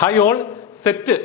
Hi all.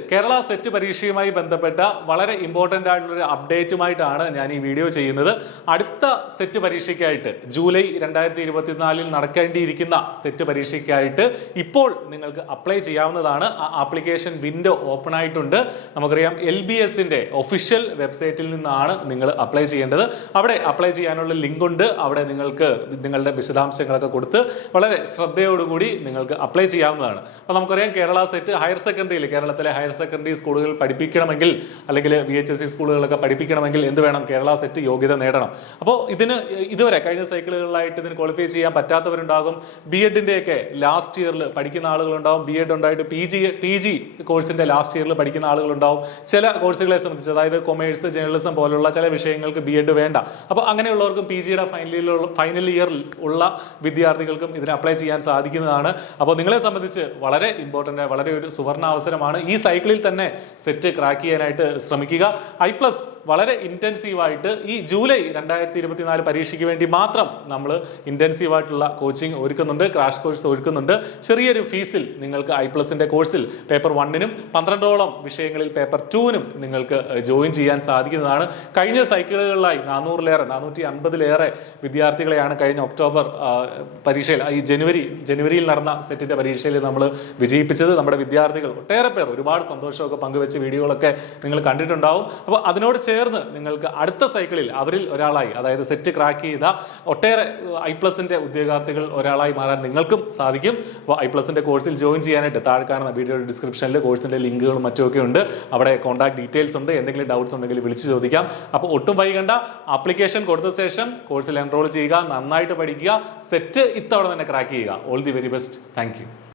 Kerala set പരീക്ഷയുമായി ബന്ധപ്പെട്ട വളരെ ഇമ്പോർട്ടൻ്റ് ആയിട്ടുള്ളൊരു അപ്ഡേറ്റുമായിട്ടാണ് ഞാൻ ഈ വീഡിയോ ചെയ്യുന്നത്. അടുത്ത സെറ്റ് പരീക്ഷയ്ക്കായിട്ട് ജൂലൈ 2024 നടക്കേണ്ടിയിരിക്കുന്ന സെറ്റ് പരീക്ഷയ്ക്കായിട്ട് ഇപ്പോൾ നിങ്ങൾക്ക് അപ്ലൈ ചെയ്യാവുന്നതാണ്. ആ ആപ്ലിക്കേഷൻ വിൻഡോ ഓപ്പൺ ആയിട്ടുണ്ട്. നമുക്കറിയാം LBSന്റെ ഒഫീഷ്യൽ വെബ്സൈറ്റിൽ നിന്നാണ് നിങ്ങൾ അപ്ലൈ ചെയ്യേണ്ടത്. അവിടെ അപ്ലൈ ചെയ്യാനുള്ള ലിങ്ക് ഉണ്ട്. അവിടെ നിങ്ങൾക്ക് നിങ്ങളുടെ വിശദാംശങ്ങളൊക്കെ കൊടുത്ത് വളരെ ശ്രദ്ധയോടുകൂടി നിങ്ങൾക്ക് അപ്ലൈ ചെയ്യാവുന്നതാണ്. അപ്പോൾ നമുക്കറിയാം കേരള സെറ്റ് ഹയർ സെക്കൻഡറിയിൽ കേരളത്തിലെ ഹയർ സെക്കൻഡറി സ്കൂളുകൾ പഠിപ്പിക്കണമെങ്കിൽ അല്ലെങ്കിൽ VHSE സ്കൂളുകളൊക്കെ പഠിപ്പിക്കണമെങ്കിൽ എന്ത് വേണം? കേരള സെറ്റ് യോഗ്യത നേടണം. അപ്പോൾ ഇതുവരെ കഴിഞ്ഞ സൈക്കിളുകളിലായിട്ട് ഇതിന് ക്വാളിഫൈ ചെയ്യാൻ പറ്റാത്തവരുണ്ടാകും. BEdന്റെയൊക്കെ ലാസ്റ്റ് ഇയറിൽ പഠിക്കുന്ന ആളുകളുണ്ടാവും. BEd ഉണ്ടായിട്ട് PG കോഴ്സിന്റെ ലാസ്റ്റ് ഇയറിൽ പഠിക്കുന്ന ആളുകളുണ്ടാവും. ചില കോഴ്സുകളെ സംബന്ധിച്ച്, അതായത് കൊമേഴ്സ്, ജേർണലിസം പോലുള്ള ചില വിഷയങ്ങൾക്ക് BEd വേണ്ട. അപ്പോൾ അങ്ങനെയുള്ളവർക്കും PGയുടെ ഫൈനൽ ഇയറിൽ ഉള്ള വിദ്യാർത്ഥികൾക്കും ഇതിന് അപ്ലൈ ചെയ്യാൻ സാധിക്കുന്നതാണ്. അപ്പോൾ നിങ്ങളെ സംബന്ധിച്ച് വളരെ ഇമ്പോർട്ടൻ്റ്, വളരെ ഒരു സുവർണ അവസരമാണ്. ഈ സൈക്കിളിൽ തന്നെ സെറ്റ് ക്രാക്ക് ചെയ്യാനായിട്ട് ശ്രമിക്കുക. I+ വളരെ ഇൻറ്റൻസീവായിട്ട് ഈ ജൂലൈ 2024 പരീക്ഷയ്ക്ക് വേണ്ടി മാത്രം നമ്മൾ ഇൻറ്റൻസീവായിട്ടുള്ള കോച്ചിങ് ഒരുക്കുന്നുണ്ട്, ക്രാഷ് കോഴ്സ് ഒരുക്കുന്നുണ്ട്. ചെറിയൊരു ഫീസിൽ നിങ്ങൾക്ക് I+ന്റെ കോഴ്സിൽ പേപ്പർ 1നും 12ഓളം വിഷയങ്ങളിൽ പേപ്പർ 2നും നിങ്ങൾക്ക് ജോയിൻ ചെയ്യാൻ സാധിക്കുന്നതാണ്. കഴിഞ്ഞ സൈക്കിളുകളിലായി 450-ലേറെ വിദ്യാർത്ഥികളെയാണ് കഴിഞ്ഞ ഒക്ടോബർ പരീക്ഷയിൽ, ഈ ജനുവരിയിൽ നടന്ന സെറ്റിന്റെ പരീക്ഷയിൽ നമ്മൾ വിജയിപ്പിച്ചത്. നമ്മുടെ വിദ്യാർത്ഥികൾ ഒട്ടേറെ പേർ ഒരുപാട് സന്തോഷമൊക്കെ പങ്കുവെച്ച വീഡിയോകളൊക്കെ നിങ്ങൾ കണ്ടിട്ടുണ്ടാവും. അപ്പോൾ അതിനോട് ചേർന്ന് നിങ്ങൾക്ക് അടുത്ത സൈക്കിളിൽ അവരിൽ ഒരാളായി, അതായത് സെറ്റ് ക്രാക്ക് ചെയ്ത ഒട്ടേറെ I+ന്റെ ഉദ്യോഗാർത്ഥികൾ ഒരാളായി മാറാൻ നിങ്ങൾക്കും സാധിക്കും. അപ്പോൾ I+ന്റെ കോഴ്സിൽ ജോയിൻ ചെയ്യാനായിട്ട് താഴെ കാണുന്ന വീഡിയോയുടെ ഡിസ്ക്രിപ്ഷനിൽ കോഴ്സിന്റെ ലിങ്കുകളും മറ്റുമൊക്കെ ഉണ്ട്. അവിടെ കോൺടാക്ട് ഡീറ്റെയിൽസ് ഉണ്ട്. എന്തെങ്കിലും ഡൗട്ട്സ് ഉണ്ടെങ്കിൽ വിളിച്ച് ചോദിക്കാം. അപ്പോൾ ഒട്ടും വൈകണ്ട, ആപ്ലിക്കേഷൻ കൊടുത്ത ശേഷം കോഴ്സിൽ എൻറോൾ ചെയ്യുക, നന്നായിട്ട് പഠിക്കുക, സെറ്റ് ഇത്തവണ തന്നെ ക്രാക്ക് ചെയ്യുക. All the very best. Thank you.